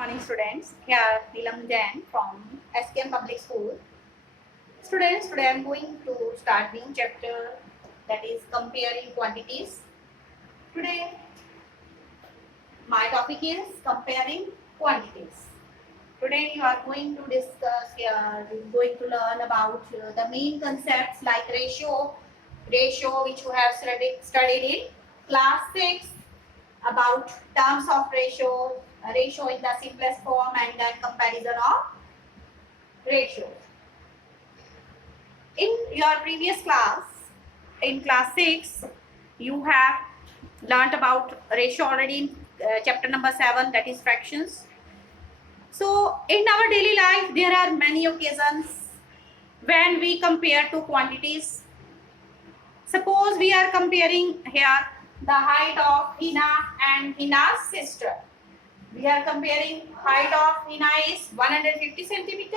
Morning students, here Neelam Jain from SKM Public School. Students, today I am going to start new chapter, that is comparing quantities. Today my topic is comparing quantities. Today you are going to discuss here, you are going to learn about the main concepts like ratio which you have studied in class 6, about terms of ratio in the simplest form, and then comparison of ratio. In your previous class, in class 6, you have learnt about ratio already in chapter number 7, that is fractions. So in our daily life, there are many occasions when we compare two quantities. Suppose we are comparing here the height of Hina and Hina's sister. We are comparing height of Hina is 150 centimeter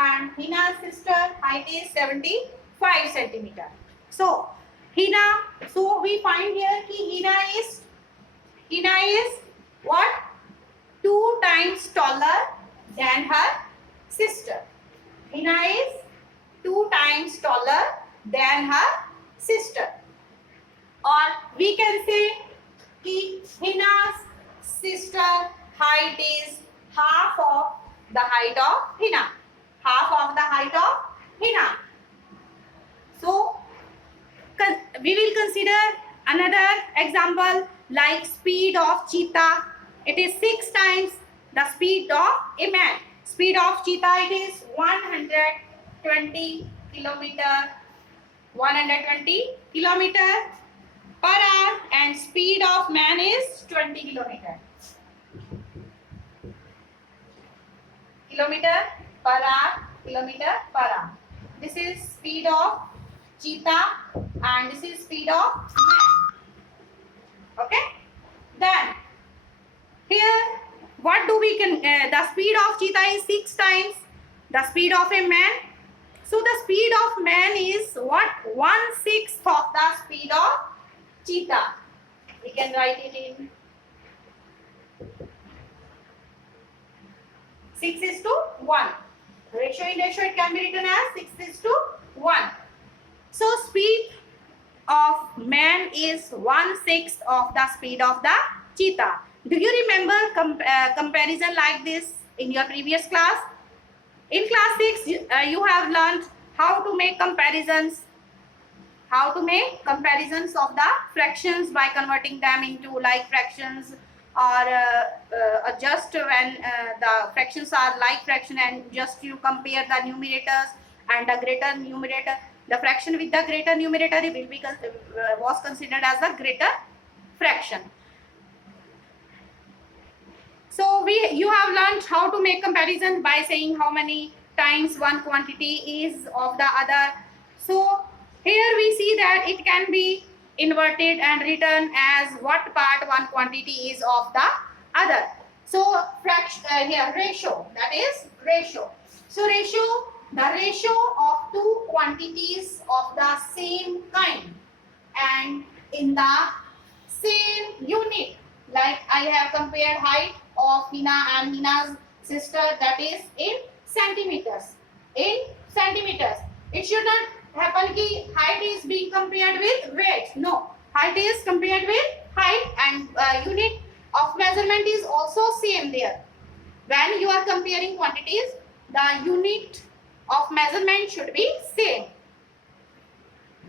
and Hina's sister height is 75 centimeter. So Hina, so we find here ki Hina is what? 2 times taller than her sister. Hina is 2 times taller than her sister. Or we can say ki Hina's sister height is half of the height of Hina. Half of the height of Hina. So we will consider another example like speed of cheetah. It is 6 times the speed of a man. Speed of cheetah, it is 120 kilometer per hour, and speed of man is 20 kilometer per hour. This is speed of cheetah and this is speed of man. Okay, then here what do we can the speed of cheetah is 6 times the speed of a man. So the speed of man is what? 1/6 of the speed of cheetah. We can write it in 6:1. Ratio in ratio, it can be written as 6:1. So speed of man is 1/6 of the speed of the cheetah. Do you remember comparison like this in your previous class? In class 6, you have learned how to make comparisons. How to make comparisons of the fractions by converting them into like fractions, or just when the fractions are like fraction and just you compare the numerators and the greater numerator. The fraction with the greater numerator will be was considered as a greater fraction. So you have learned how to make comparison by saying how many times one quantity is of the other. So here we see that it can be inverted and written as what part one quantity is of the other. So here ratio, that is ratio. So the ratio of two quantities of the same kind and in the same unit. Like I have compared height of Hina and Hina's sister, that is in centimeters. It should not happen ki height is being compared with weight. No, height is compared with height, and unit of measurement is also same there. When you are comparing quantities, the unit of measurement should be same.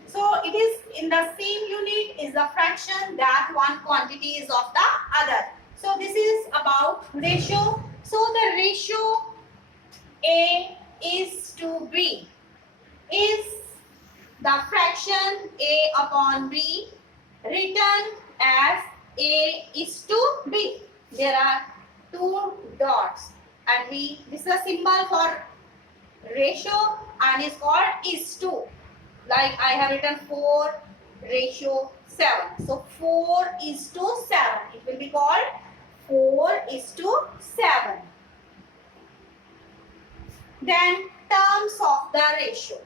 So it is in the same unit is the fraction that one quantity is of the other. So this is about ratio. So the ratio A is to B is the fraction A upon B written as A is to B. There are 2 dots and this is a symbol for ratio and is called is to. Like I have written 4:7. So 4:7. It will be called 4:7. Then terms of the ratio.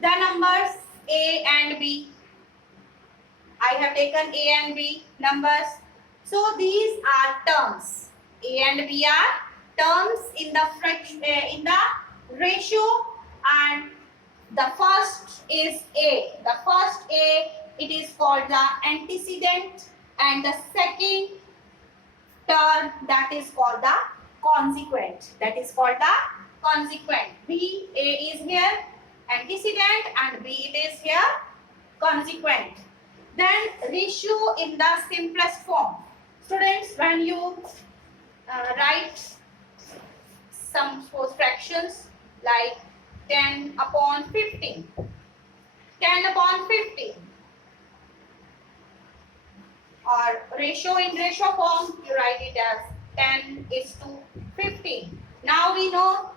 The numbers A and B. I have taken A and B numbers. So these are terms. A and B are terms in the ratio, and the first is A. The first A, it is called the antecedent, and the second term, that is called the consequent. That is called the consequent. B, A is here antecedent, and B it is here consequent. Then ratio in the simplest form. Students, when you write some fractions like 10 upon 15, 10 upon 15, or ratio in ratio form, you write it as 10 is to 15. Now we know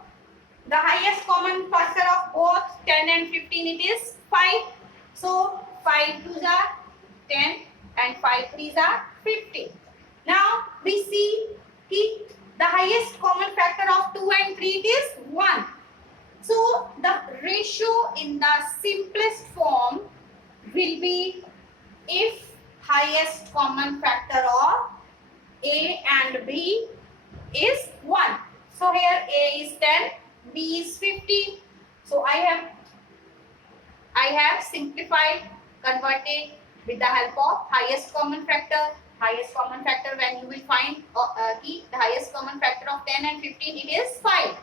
the highest common factor of both 10 and 15, it is 5. So 5 2s are 10 and 5 3s are 15. Now we see the highest common factor of 2 and 3, it is 1. So the ratio in the simplest form will be if highest common factor of A and B is 1. So here A is 10, B is 15. So I have simplified, converted with the help of highest common factor. Highest common factor, when you will find the highest common factor of 10 and 15, it is 5.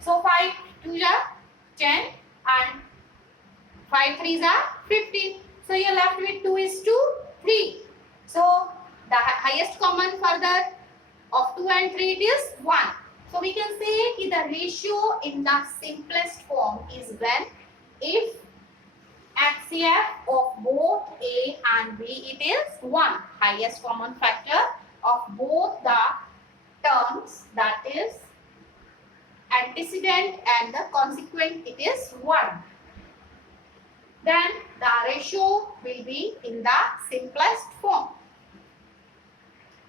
So 5 2s are 10 and 5 3s are 15. So you are left with 2 is to 3. So the highest common further of 2 and 3, it is 1. So we can say the ratio in the simplest form is when if HCF of both A and B, it is 1. Highest common factor of both the terms, that is antecedent and the consequent, it is 1. Then the ratio will be in the simplest form.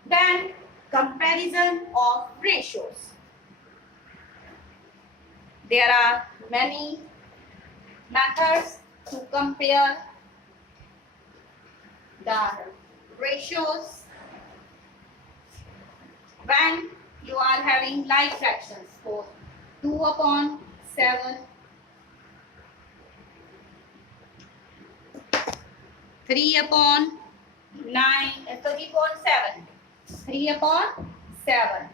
Then comparison of ratios. There are many methods to compare the ratios when you are having like fractions. So 2 upon 7, 3 upon 9, 3 upon 7, 3 upon 7,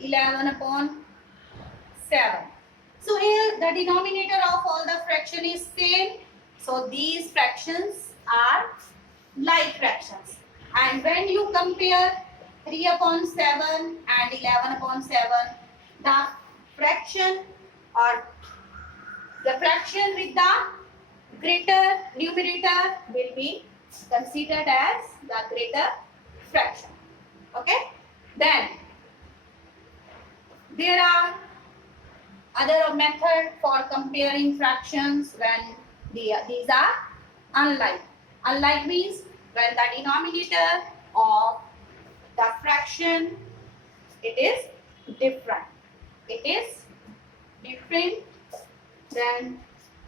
11 upon 7. So here the denominator of all the fraction is same. So these fractions are like fractions. And when you compare 3 upon 7 and 11 upon 7, the fraction with the greater numerator will be considered as the greater fraction. Okay. Then there are other method for comparing fractions when these are unlike. Unlike means when the denominator of the fraction, it is different. It is different than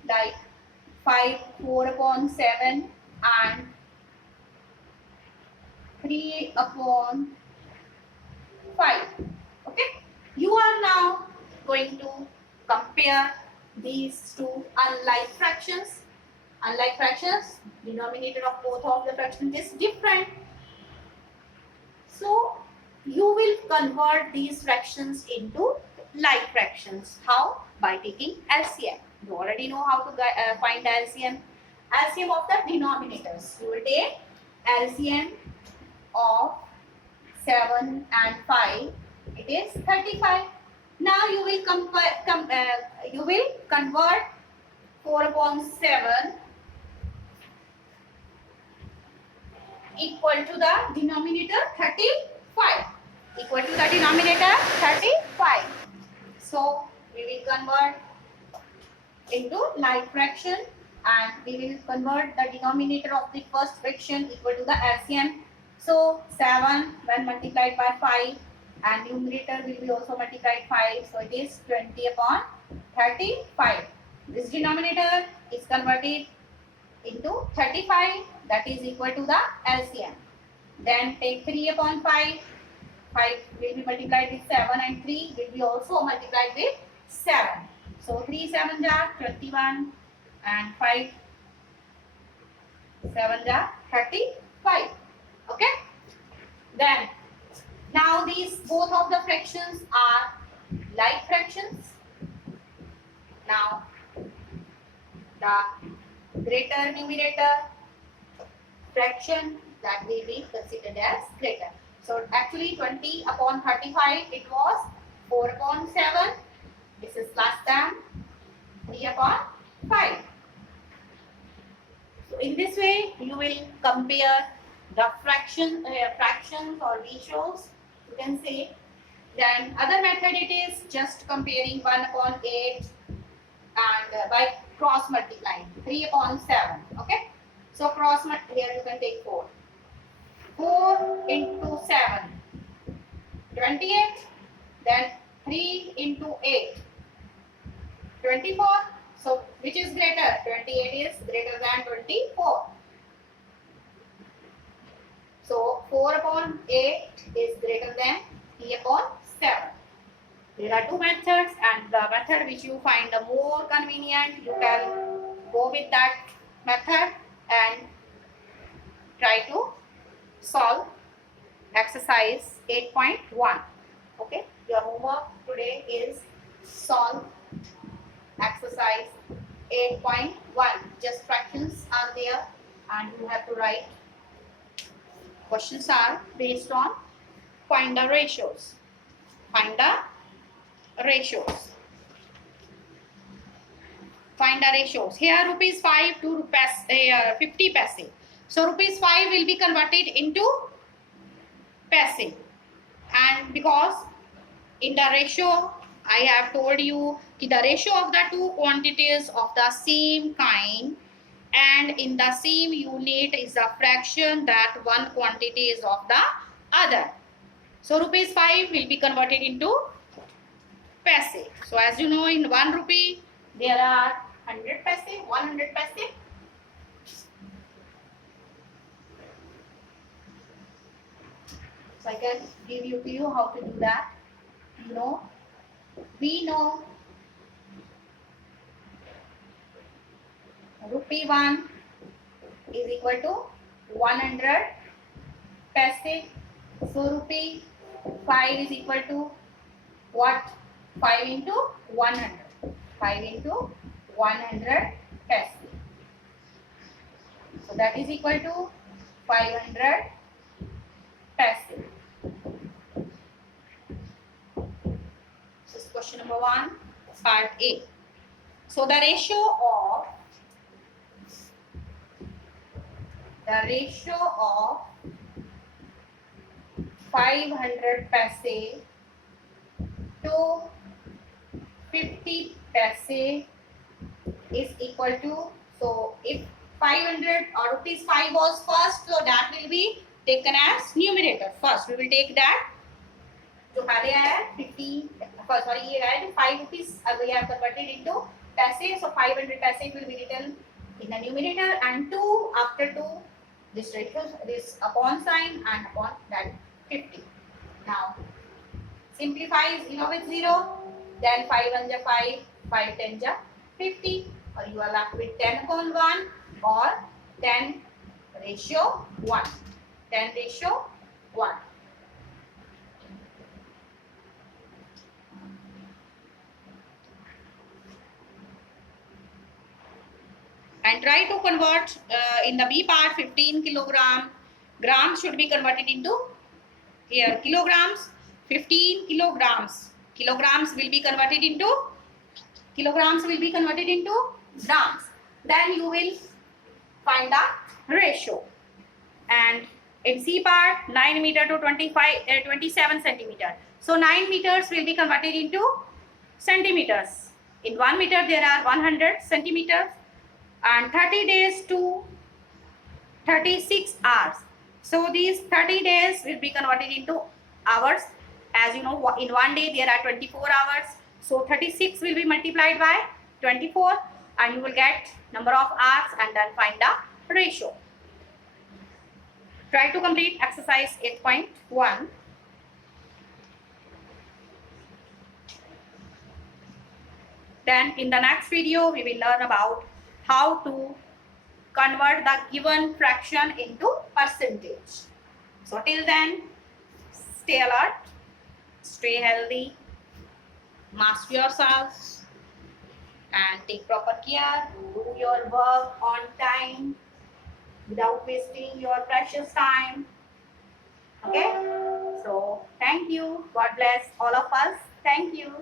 like 4 upon 7 and 3 upon 5. Okay. You are now going to compare these two unlike fractions. Unlike fractions, denominator of both of the fractions is different. So you will convert these fractions into like fractions. How? By taking LCM. You already know how to find LCM. LCM of the denominators. You will take LCM of 7 and 5. It is 35. Now you will convert 4 upon 7 equal to the denominator 35. Equal to the denominator 35. So we will convert into like fraction, and we will convert the denominator of the first fraction equal to the LCM. So 7 when multiplied by 5 and numerator will be also multiplied 5. So it is 20 upon 35. This denominator is converted into 35, that is equal to the LCM. Then take 3 upon 5. 5 will be multiplied with 7 and 3 will be also multiplied with 7. So 3 7 are 21 and 5 7 are 35. Okay. Then now these both of the fractions are like fractions. Now the greater numerator fraction that will be considered as greater. So actually 20 upon 35 it was 4 upon 7. This is less than 3 upon 5. So in this way you will compare the fractions or ratios. You can say. Then other method it is just comparing 1 upon 8 and by cross multiplying 3 upon 7. Okay. So cross here you can take 4. 4 into 7, 28. Then 3 into 8, 24. So which is greater? 28 is greater than 24. So 4 upon 8 is greater than 3 upon 7. There are two methods, and the method which you find the more convenient, you can go with that method and try to solve exercise 8.1. Okay, your homework today is solve exercise 8.1. Just fractions are there and you have to write. Questions are based on find the ratios. Find the ratios. Find the ratios. Here rupees 5 to rupees 50 paise. So rupees 5 will be converted into paise. And because in the ratio I have told you the ratio of the two quantities of the same kind and in the same unit is a fraction that one quantity is of the other. So rupees 5 will be converted into paise. So as you know, in 1 rupee there are 100 paise, 100 paise. So I can give you to you how to do that. You know, we know rupee 1 is equal to 100 paise. So rupee 5 is equal to what? 5 into 100. 5 into 100 paise. So that is equal to 500 paise. This is question number 1, part A. So the ratio of 500 paise to 50 paise is equal to, so if 500 or rupees 5 was first, so that will be taken as numerator. First we will take that जो पहले आया 50, sorry ये आया 5 rupees we have converted into paise, so 500 paise will be written in the numerator and 2 after 2 this ratio, this upon sign and upon that 50. Now simplify 0 with 0, then 5 1 ja 5, 5 10 ja 50, or you are left with 10 upon 1 or 10 ratio 1. 10 ratio 1. And try to convert in the B part 15 kilogram. Grams should be converted into here kilograms. 15 kilograms. Kilograms will be converted into grams. Then you will find the ratio. And in C part 9 meter to 27 centimeter. So 9 meters will be converted into centimeters. In 1 meter there are 100 centimeters. And 30 days to 36 hours. So these 30 days will be converted into hours. As you know, in 1 day there are 24 hours. So 36 will be multiplied by 24 and you will get number of hours and then find the ratio. Try to complete exercise 8.1. Then in the next video, we will learn about how to convert the given fraction into percentage. So till then, stay alert, stay healthy, master yourselves, and take proper care. Do your work on time without wasting your precious time. Okay? So thank you. God bless all of us. Thank you.